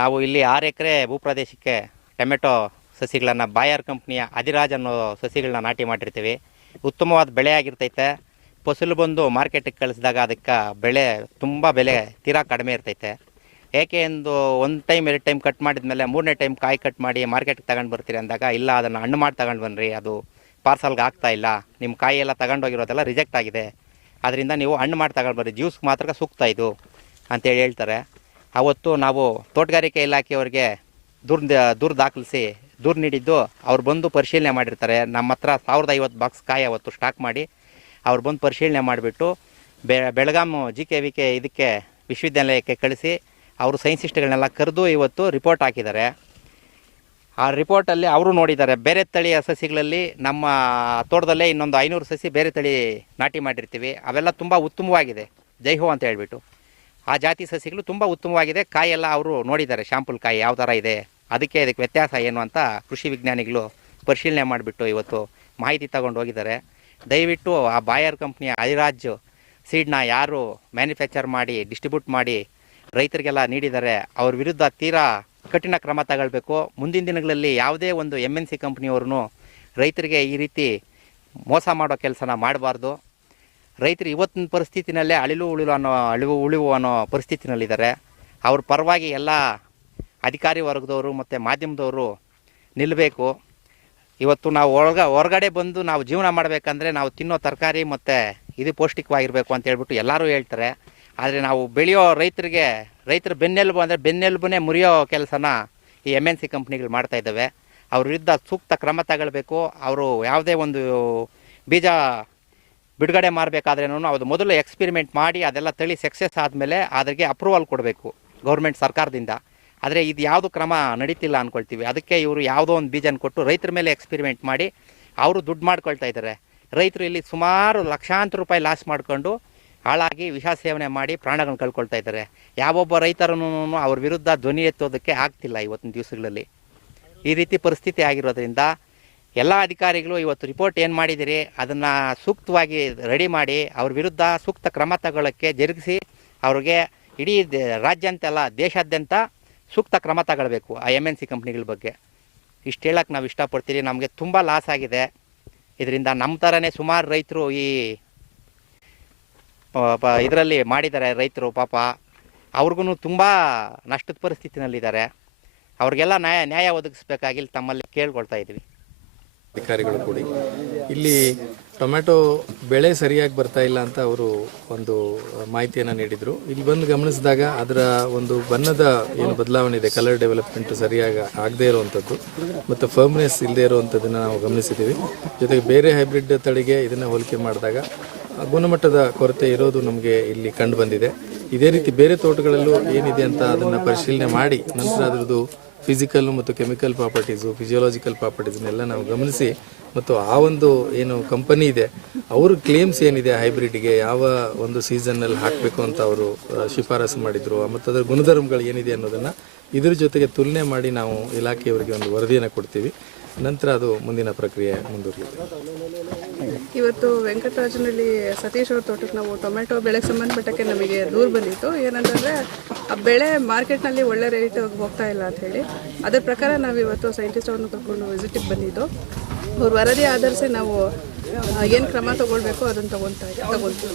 ನಾವು ಇಲ್ಲಿ 6 ಎಕರೆ ಭೂಪ್ರದೇಶಕ್ಕೆ ಟೊಮೆಟೊ ಸಸಿಗಳನ್ನು ಬಾಯರ್ ಕಂಪ್ನಿಯ ಅಧಿರಾಜ್ ಅನ್ನೋ ಸಸಿಗಳನ್ನ ನಾಟಿ ಮಾಡಿರ್ತೀವಿ. ಉತ್ತಮವಾದ ಬೆಳೆ ಆಗಿರ್ತೈತೆ. ಫಸಲು ಬಂದು ಮಾರ್ಕೆಟಿಗೆ ಕಳಿಸಿದಾಗ ಅದಕ್ಕೆ ತುಂಬ ಬೆಲೆ ತೀರಾ ಕಡಿಮೆ ಇರ್ತೈತೆ. ಏಕೆ ಎಂದು 1 ಟೈಮ್ 2 ಟೈಮ್ ಕಟ್ ಮಾಡಿದ್ಮೇಲೆ 3ನೇ ಟೈಮ್ ಕಾಯಿ ಕಟ್ ಮಾಡಿ ಮಾರ್ಕೆಟ್ಗೆ ತಗೊಂಡು ಬರ್ತೀರಿ ಅಂದಾಗ, ಇಲ್ಲ ಅದನ್ನು ಹಣ್ಣು ಮಾಡಿ ತಗೊಂಡು ಬನ್ನಿರಿ, ಅದು ಪಾರ್ಸಲ್ಗೆ ಆಗ್ತಾ ಇಲ್ಲ, ನಿಮ್ಮ ಕಾಯಿ ಎಲ್ಲ ತಗೊಂಡೋಗಿರೋದೆಲ್ಲ ರಿಜೆಕ್ಟ್ ಆಗಿದೆ, ಅದರಿಂದ ನೀವು ಹಣ್ಣು ಮಾಡಿ ತಗೊಂಡು ಬರ್ರಿ, ಜ್ಯೂಸ್ಗೆ ಮಾತ್ರ ಸೂಕ್ತ ಇದು ಅಂತೇಳಿ ಹೇಳ್ತಾರೆ. ಅವತ್ತು ನಾವು ತೋಟಗಾರಿಕೆ ಇಲಾಖೆಯವರಿಗೆ ದೂರು ದಾಖಲಿಸಿ ದೂರು ನೀಡಿದ್ದು, ಅವ್ರು ಬಂದು ಪರಿಶೀಲನೆ ಮಾಡಿರ್ತಾರೆ. ನಮ್ಮ ಹತ್ರ 1050 ಬಾಕ್ಸ್ ಕಾಯಿ ಅವತ್ತು ಸ್ಟಾಕ್ ಮಾಡಿ ಅವ್ರು ಬಂದು ಪರಿಶೀಲನೆ ಮಾಡಿಬಿಟ್ಟು ಬೆಳಗಾಂ GKVK ಇದಕ್ಕೆ ವಿಶ್ವವಿದ್ಯಾಲಯಕ್ಕೆ ಕಳಿಸಿ ಅವರು ಸೈನ್ಸಿಸ್ಟ್ಗಳನ್ನೆಲ್ಲ ಕರೆದು ಇವತ್ತು ರಿಪೋರ್ಟ್ ಹಾಕಿದ್ದಾರೆ. ಆ ರಿಪೋರ್ಟಲ್ಲಿ ಅವರು ನೋಡಿದ್ದಾರೆ, ಬೇರೆ ತಳಿಯ ಸಸಿಗಳಲ್ಲಿ ನಮ್ಮ ತೋಟದಲ್ಲೇ ಇನ್ನೊಂದು 500 ಸಸಿ ಬೇರೆ ತಳಿ ನಾಟಿ ಮಾಡಿರ್ತೀವಿ, ಅವೆಲ್ಲ ತುಂಬ ಉತ್ತಮವಾಗಿದೆ, ಜೈಹೋ ಅಂತ ಹೇಳ್ಬಿಟ್ಟು ಆ ಜಾತಿ ಸಸಿಗಳು ತುಂಬ ಉತ್ತಮವಾಗಿದೆ. ಕಾಯೆಲ್ಲ ಅವರು ನೋಡಿದ್ದಾರೆ, ಶಾಂಪಲ್ ಕಾಯಿ ಯಾವ ಥರ ಇದೆ, ಅದಕ್ಕೆ ವ್ಯತ್ಯಾಸ ಏನು ಅಂತ ಕೃಷಿ ವಿಜ್ಞಾನಿಗಳು ಪರಿಶೀಲನೆ ಮಾಡಿಬಿಟ್ಟು ಇವತ್ತು ಮಾಹಿತಿ ತಗೊಂಡು ಹೋಗಿದ್ದಾರೆ. ದಯವಿಟ್ಟು ಆ ಬಾಯರ್ ಕಂಪ್ನಿಯ ಅಧಿರಾಜ್ ಸೀಡ್ನ ಯಾರು ಮ್ಯಾನುಫ್ಯಾಕ್ಚರ್ ಮಾಡಿ ಡಿಸ್ಟ್ರಿಬ್ಯೂಟ್ ಮಾಡಿ ರೈತರಿಗೆಲ್ಲ ನೀಡಿದ್ದಾರೆ, ಅವ್ರ ವಿರುದ್ಧ ತೀರಾ ಕಠಿಣ ಕ್ರಮ ತಗೊಳ್ಬೇಕು. ಮುಂದಿನ ದಿನಗಳಲ್ಲಿ ಯಾವುದೇ ಒಂದು MNC ಕಂಪ್ನಿಯವ್ರೂ ರೈತರಿಗೆ ಈ ರೀತಿ ಮೋಸ ಮಾಡೋ ಕೆಲಸನ ಮಾಡಬಾರ್ದು. ರೈತರು ಇವತ್ತಿನ ಪರಿಸ್ಥಿತಿನಲ್ಲೇ ಅಳಿವು ಉಳಿವು ಅನ್ನೋ ಪರಿಸ್ಥಿತಿನಲ್ಲಿದ್ದಾರೆ. ಅವ್ರ ಪರವಾಗಿ ಎಲ್ಲ ಅಧಿಕಾರಿ ವರ್ಗದವರು ಮತ್ತು ಮಾಧ್ಯಮದವರು ನಿಲ್ಲಬೇಕು. ಇವತ್ತು ನಾವು ಹೊರಗಡೆ ಬಂದು ನಾವು ಜೀವನ ಮಾಡಬೇಕಂದ್ರೆ ನಾವು ತಿನ್ನೋ ತರಕಾರಿ ಮತ್ತು ಇದು ಪೌಷ್ಟಿಕವಾಗಿರಬೇಕು ಅಂತ ಹೇಳ್ಬಿಟ್ಟು ಎಲ್ಲರೂ ಹೇಳ್ತಾರೆ. ಆದರೆ ನಾವು ಬೆಳೆಯೋ ರೈತರ ಬೆನ್ನೆಲುಬು ಅಂದರೆ ಬೆನ್ನೆಲುಬನ್ನೇ ಮುರಿಯೋ ಕೆಲಸನ ಈ MNC ಕಂಪ್ನಿಗಳು ಮಾಡ್ತಾ ಇದ್ದಾವೆ. ಅವ್ರ ವಿರುದ್ಧ ಸೂಕ್ತ ಕ್ರಮ ತಗೊಳ್ಬೇಕು. ಅವರು ಯಾವುದೇ ಒಂದು ಬೀಜ ಬಿಡುಗಡೆ ಮಾಡಬೇಕಾದ್ರೇನೂ ಅದು ಮೊದಲು ಎಕ್ಸ್ಪೆರಿಮೆಂಟ್ ಮಾಡಿ ಅದೆಲ್ಲ ತಳಿ ಸಕ್ಸಸ್ ಆದಮೇಲೆ ಅದಕ್ಕೆ ಅಪ್ರೂವಲ್ ಕೊಡಬೇಕು ಗೌರ್ಮೆಂಟ್ ಸರ್ಕಾರದಿಂದ. ಆದರೆ ಇದು ಯಾವುದು ಕ್ರಮ ನಡೀತಿಲ್ಲ ಅಂದ್ಕೊಳ್ತೀವಿ. ಅದಕ್ಕೆ ಇವರು ಯಾವುದೋ ಒಂದು ಬೀಜನ ಕೊಟ್ಟು ರೈತರ ಮೇಲೆ ಎಕ್ಸ್ಪೆರಿಮೆಂಟ್ ಮಾಡಿ ಅವರು ದುಡ್ಡು ಮಾಡ್ಕೊಳ್ತಾ ಇದ್ದಾರೆ. ರೈತರು ಇಲ್ಲಿ ಸುಮಾರು ಲಕ್ಷಾಂತರ ರೂಪಾಯಿ ಲಾಸ್ ಮಾಡಿಕೊಂಡು ಹಾಳಾಗಿ ವಿಷ ಸೇವನೆ ಮಾಡಿ ಪ್ರಾಣಗಳನ್ನು ಕಳ್ಕೊಳ್ತಾ ಇದ್ದಾರೆ. ಯಾವೊಬ್ಬ ರೈತರನ್ನು ಅವ್ರ ವಿರುದ್ಧ ಧ್ವನಿ ಎತ್ತೋದಕ್ಕೆ ಆಗ್ತಿಲ್ಲ ಇವತ್ತಿನ ದಿವಸಗಳಲ್ಲಿ. ಈ ರೀತಿ ಪರಿಸ್ಥಿತಿ ಆಗಿರೋದ್ರಿಂದ ಎಲ್ಲ ಅಧಿಕಾರಿಗಳು ಇವತ್ತು ರಿಪೋರ್ಟ್ ಏನು ಮಾಡಿದಿರಿ ಅದನ್ನು ಸೂಕ್ತವಾಗಿ ರೆಡಿ ಮಾಡಿ ಅವ್ರ ವಿರುದ್ಧ ಸೂಕ್ತ ಕ್ರಮ ತಗೊಳ್ಳೋಕ್ಕೆ ಜರುಗಿಸಿ ಅವ್ರಿಗೆ ಇಡೀ ರಾಜ್ಯಾಂತ ಅಲ್ಲ ದೇಶಾದ್ಯಂತ ಸೂಕ್ತ ಕ್ರಮ ತಗೊಳ್ಬೇಕು ಆ MNC ಕಂಪ್ನಿಗಳ ಬಗ್ಗೆ. ಇಷ್ಟು ಹೇಳಕ್ಕೆ ನಾವು ಇಷ್ಟಪಡ್ತೀವಿ. ನಮಗೆ ತುಂಬ ಲಾಸ್ ಆಗಿದೆ ಇದರಿಂದ. ನಮ್ಮ ಥರನೇ ಸುಮಾರು ರೈತರು ಈ ಇದರಲ್ಲಿ ಮಾಡಿದ್ದಾರೆ. ರೈತರು ಪಾಪ ಅವ್ರಿಗೂ ತುಂಬ ನಷ್ಟದ ಪರಿಸ್ಥಿತಿನಲ್ಲಿದ್ದಾರೆ. ಅವ್ರಿಗೆಲ್ಲ ನ್ಯಾಯ ಒದಗಿಸ್ಬೇಕಾಗಿ ತಮ್ಮಲ್ಲಿ ಕೇಳ್ಕೊಳ್ತಾ ಇದ್ವಿ. ಅಧಿಕಾರಿಗಳು ಕೂಡಿ ಇಲ್ಲಿ ಟೊಮೆಟೊ ಬೆಳೆ ಸರಿಯಾಗಿ ಬರ್ತಾ ಇಲ್ಲ ಅಂತ ಅವರು ಒಂದು ಮಾಹಿತಿಯನ್ನು ನೀಡಿದರು. ಇಲ್ಲಿ ಬಂದು ಗಮನಿಸಿದಾಗ ಅದರ ಒಂದು ಬಣ್ಣದ ಏನು ಬದಲಾವಣೆ ಇದೆ, ಕಲರ್ ಡೆವಲಪ್ಮೆಂಟ್ ಸರಿಯಾಗಿ ಆಗದೇ ಇರುವಂಥದ್ದು ಮತ್ತು ಫರ್ಮ್ನೆಸ್ ಇಲ್ಲದೆ ಇರುವಂಥದ್ದನ್ನು ನಾವು ಗಮನಿಸಿದ್ದೀವಿ. ಜೊತೆಗೆ ಬೇರೆ ಹೈಬ್ರಿಡ್ ತಳಿಗೆ ಇದನ್ನು ಹೋಲಿಕೆ ಮಾಡಿದಾಗ ಗುಣಮಟ್ಟದ ಕೊರತೆ ಇರೋದು ನಮಗೆ ಇಲ್ಲಿ ಕಂಡು ಬಂದಿದೆ. ಇದೇ ರೀತಿ ಬೇರೆ ತೋಟಗಳಲ್ಲೂ ಏನಿದೆ ಅಂತ ಅದನ್ನು ಪರಿಶೀಲನೆ ಮಾಡಿ ನಂತರ ಅದರದ್ದು ಫಿಸಿಕಲ್ ಮತ್ತು ಕೆಮಿಕಲ್ ಪ್ರಾಪರ್ಟೀಸು, ಫಿಸಿಯೋಲಾಜಿಕಲ್ ಪ್ರಾಪರ್ಟೀಸ್ನೆಲ್ಲ ನಾವು ಗಮನಿಸಿ ಮತ್ತು ಆ ಒಂದು ಏನು ಕಂಪನಿ ಇದೆ ಅವರು ಕ್ಲೇಮ್ಸ್ ಏನಿದೆ ಹೈಬ್ರಿಡ್ಗೆ ಯಾವ ಒಂದು ಸೀಸನ್ನಲ್ಲಿ ಹಾಕಬೇಕು ಅಂತ ಅವರು ಶಿಫಾರಸು ಮಾಡಿದರು ಮತ್ತು ಅದರ ಗುಣಧರ್ಮಗಳು ಏನಿದೆ ಅನ್ನೋದನ್ನು ಇದ್ರ ಜೊತೆಗೆ ತುಲನೆ ಮಾಡಿ ನಾವು ಇಲಾಖೆಯವರಿಗೆ ಒಂದು ವರದಿಯನ್ನು ಕೊಡ್ತೀವಿ. ನಂತರ ಅದು ಮುಂದಿನ ಪ್ರಕ್ರಿಯೆ ಮುಂದುವರಿಯುತ್ತೆ. ಇವತ್ತು ವೆಂಕಟರಾಜನಲ್ಲಿ ಸತೀಶ್ ಅವ್ರ ತೋಟಕ್ಕೆ ನಾವು ಟೊಮೆಟೊ ಬೆಳೆಗೆ ಸಂಬಂಧಪಟ್ಟಕ್ಕೆ ನಮಗೆ ದೂರು ಬಂದಿತ್ತು. ಏನಂತಂದರೆ ಆ ಬೆಳೆ ಮಾರ್ಕೆಟ್ನಲ್ಲಿ ಒಳ್ಳೆ ರೇಟ್ ಹೋಗ್ತಾ ಇಲ್ಲ ಅಂತ ಹೇಳಿ ಅದರ ಪ್ರಕಾರ ನಾವು ಇವತ್ತು ಸೈಂಟಿಸ್ಟ್ ಅವ್ರನ್ನ ಕರ್ಕೊಂಡು ವಿಸಿಟಿಗೆ ಬಂದಿದ್ದು. ಅವ್ರ ವರದಿ ಆಧರಿಸಿ ನಾವು ಏನು ಕ್ರಮ ತಗೊಳ್ಬೇಕು ಅದನ್ನು ತಗೊಳ್ತೀವಿ.